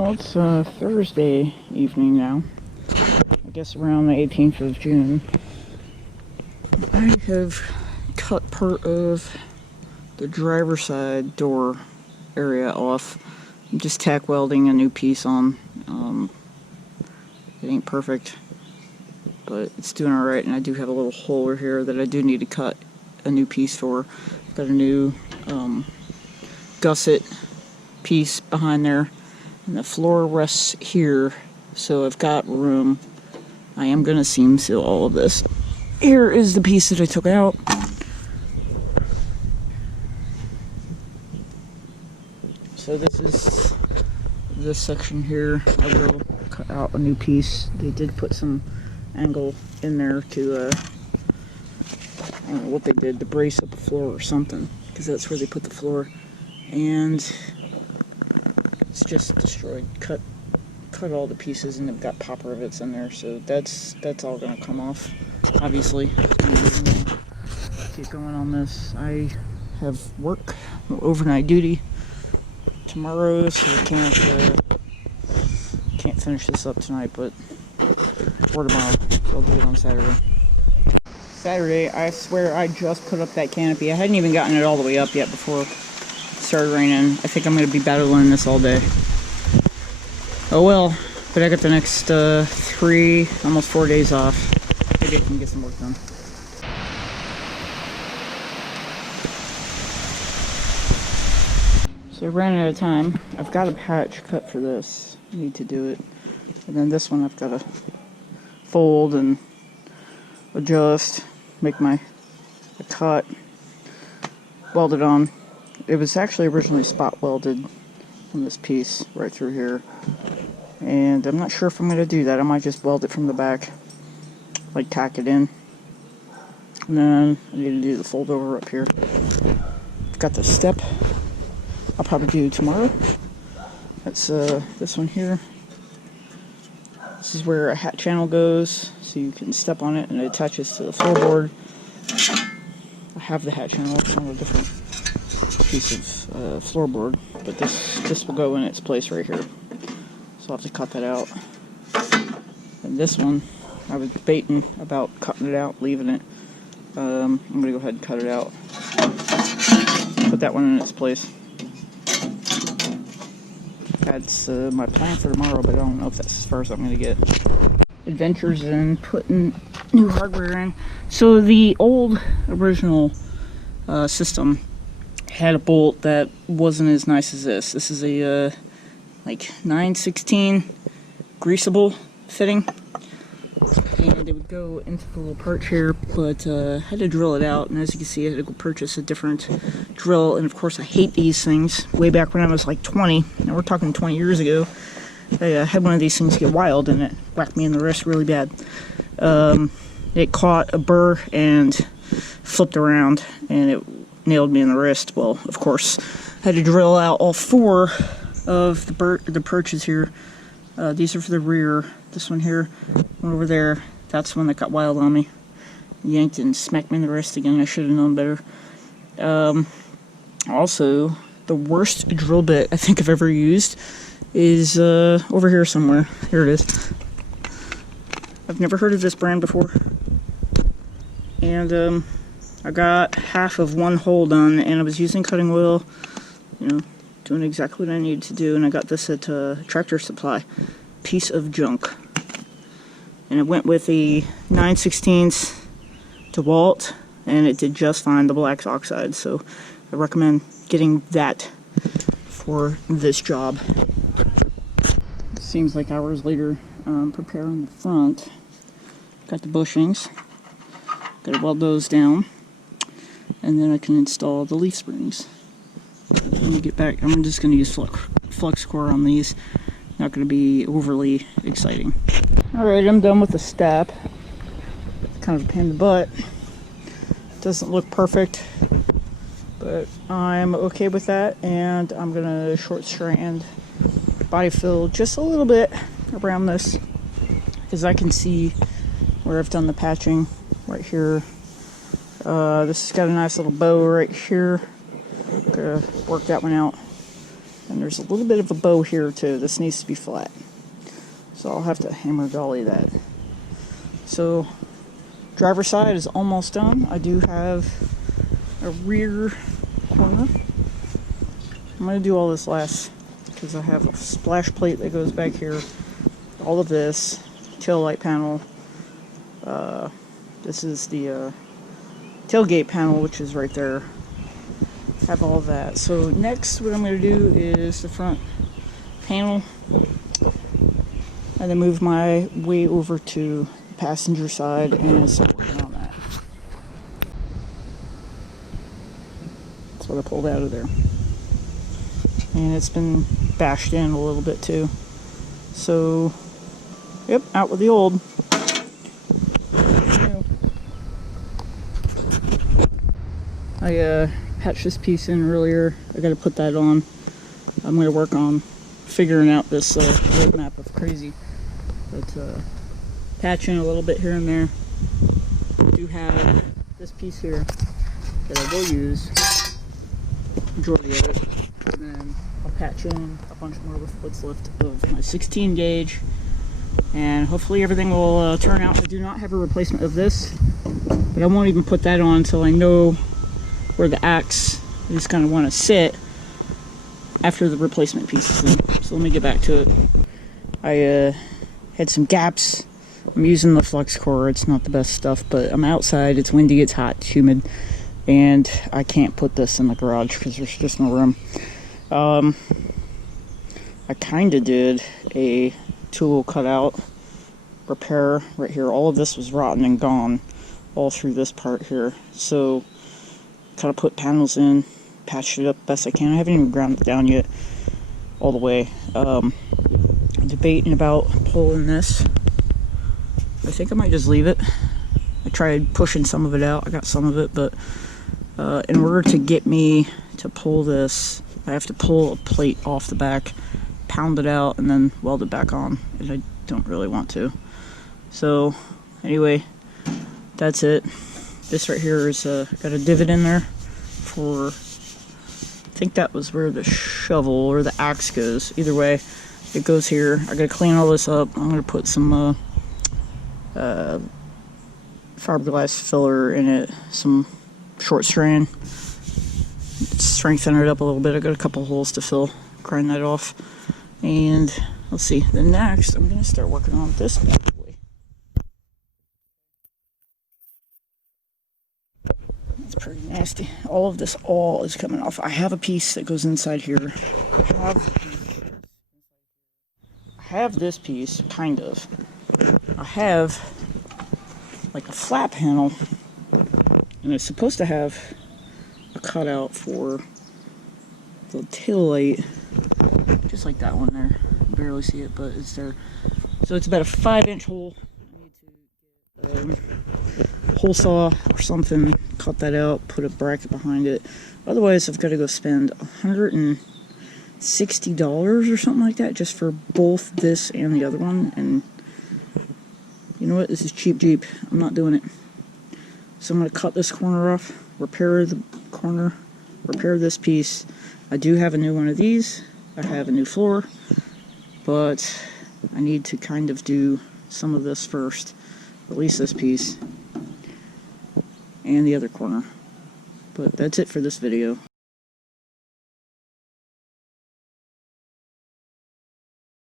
Well, it's Thursday evening now. I guess around the 18th of June. I have cut part of the driver's side door area off. I'm just tack welding a new piece on. It ain't perfect, but it's doing alright, and I do have a little hole over here that I do need to cut a new piece for. I've got a new gusset piece behind there, and the floor rests here, so I've got room. I am going to seam seal all of this. Here is the piece that I took out. So this is this section here. I will cut out a new piece. They did put some angle in there to, I don't know what they did, to brace up the floor or something, because that's where they put the floor. And it's just destroyed. Cut all the pieces, and they've got pop rivets in there, so that's all gonna come off, obviously. Keep going on this. I have work, overnight duty tomorrow, so I can't finish this up tonight, but or tomorrow. So I'll do it on Saturday. Saturday, I swear I just put up that canopy. I hadn't even gotten it all the way up yet before it started raining. I think I'm gonna be battling this all day. Oh well, but I got the next 3, almost 4 days off. Maybe I can get some work done. So I ran out of time. I've got a patch cut for this. I need to do it. And then this one I've got to fold and adjust, make my cut, weld it on. It was actually originally spot welded from this piece right through here. And I'm not sure if I'm going to do that. I might just weld it from the back, like tack it in. And then I need to do the fold over up here. I've got the step I'll probably do tomorrow. That's this one here. This is where a hat channel goes, so you can step on it and it attaches to the floorboard. I have the hat channel, it's on a different piece of floorboard, but this will go in its place right here. So I'll have to cut that out. And this one, I was debating about cutting it out, leaving it. I'm going to go ahead and cut it out. Put that one in its place. That's my plan for tomorrow, but I don't know if that's as far as I'm going to get. Adventures in putting new hardware in. So the old original system had a bolt that wasn't as nice as this. This is a like 9/16 greasable fitting, and it would go into the little perch here, but I had to drill it out, and as you can see I had to go purchase a different drill. And of course I hate these things. Way back when I was like 20, and we're talking 20 years ago, I had one of these things get wild and it whacked me in the wrist really bad. It caught a burr and flipped around and it nailed me in the wrist. Well, of course I had to drill out all 4 of the perches here. These are for the rear. This one here, one over there, that's the one that got wild on me. Yanked and smacked me in the wrist again. I should have known better. Also, the worst drill bit I think I've ever used is over here somewhere. Here it is. I've never heard of this brand before. And I got half of one hole done, and I was using cutting wheel, you know, doing exactly what I needed to do, and I got this at Tractor Supply. Piece of junk. And it went with the 9/16 DeWalt, and it did just fine, the black oxide, so I recommend getting that for this job. It seems like hours later, preparing the front. Got the bushings. Got to weld those down, and then I can install the leaf springs. When we get back, I'm just going to use flux core on these. Not going to be overly exciting. Alright, I'm done with the step. It's kind of a pain in the butt. Doesn't look perfect, but I'm okay with that, and I'm going to short strand body fill just a little bit around this, because I can see where I've done the patching right here. This has got a nice little bow right here. Gonna work that one out. And there's a little bit of a bow here too. This needs to be flat. So I'll have to hammer dolly that. So driver's side is almost done. I do have a rear corner. I'm going to do all this last because I have a splash plate that goes back here. All of this, tail light panel. This is the tailgate panel, which is right there. Have all that. So next what I'm going to do is the front panel. And then move my way over to the passenger side and start working on that. That's what I pulled out of there. And it's been bashed in a little bit too. So, yep, out with the old. I patched this piece in earlier. I gotta put that on. I'm gonna work on figuring out this roadmap of crazy. But patching a little bit here and there. I do have this piece here that I will use, majority of it, and then I'll patch in a bunch more with what's left of my 16 gauge, and hopefully everything will turn out. I do not have a replacement of this, but I won't even put that on until I know where the axe is going to want to sit after the replacement piece is in. So let me get back to it. I had some gaps. I'm using the flux core. It's not the best stuff, but I'm outside. It's windy, it's hot, it's humid, and I can't put this in the garage because there's just no room. I kind of did a tool cutout repair right here. All of this was rotten and gone all through this part here. So kind of put panels in, patched it up best I can. I haven't even ground it down yet all the way. Debating about pulling this. I think I might just leave it. I tried pushing some of it out. I got some of it, but in order to get me to pull this, I have to pull a plate off the back, pound it out, and then weld it back on, and I don't really want to. So anyway, that's it. This right here is got a divot in there for, I think that was where the shovel or the axe goes. Either way, it goes here. I gotta clean all this up. I'm gonna put some fiberglass filler in it, some short strand, strengthen it up a little bit. I got a couple holes to fill, grind that off, and let's see. Then next, I'm gonna start working on this bad boy. It's pretty nasty. All of this all is coming off. I have a piece that goes inside here. I have this piece, kind of. I have like a flat panel, and it's supposed to have a cutout for the tail light, just like that one there. You barely see it, but it's there. So it's about a 5-inch hole. I need to get hole saw or something, cut that out, put a bracket behind it. Otherwise, I've got to go spend $160 or something like that just for both this and the other one. And you know what? This is cheap Jeep. I'm not doing it. So I'm going to cut this corner off, repair the corner, repair this piece. I do have a new one of these. I have a new floor, but I need to kind of do some of this first. At least this piece and the other corner. But that's it for this video.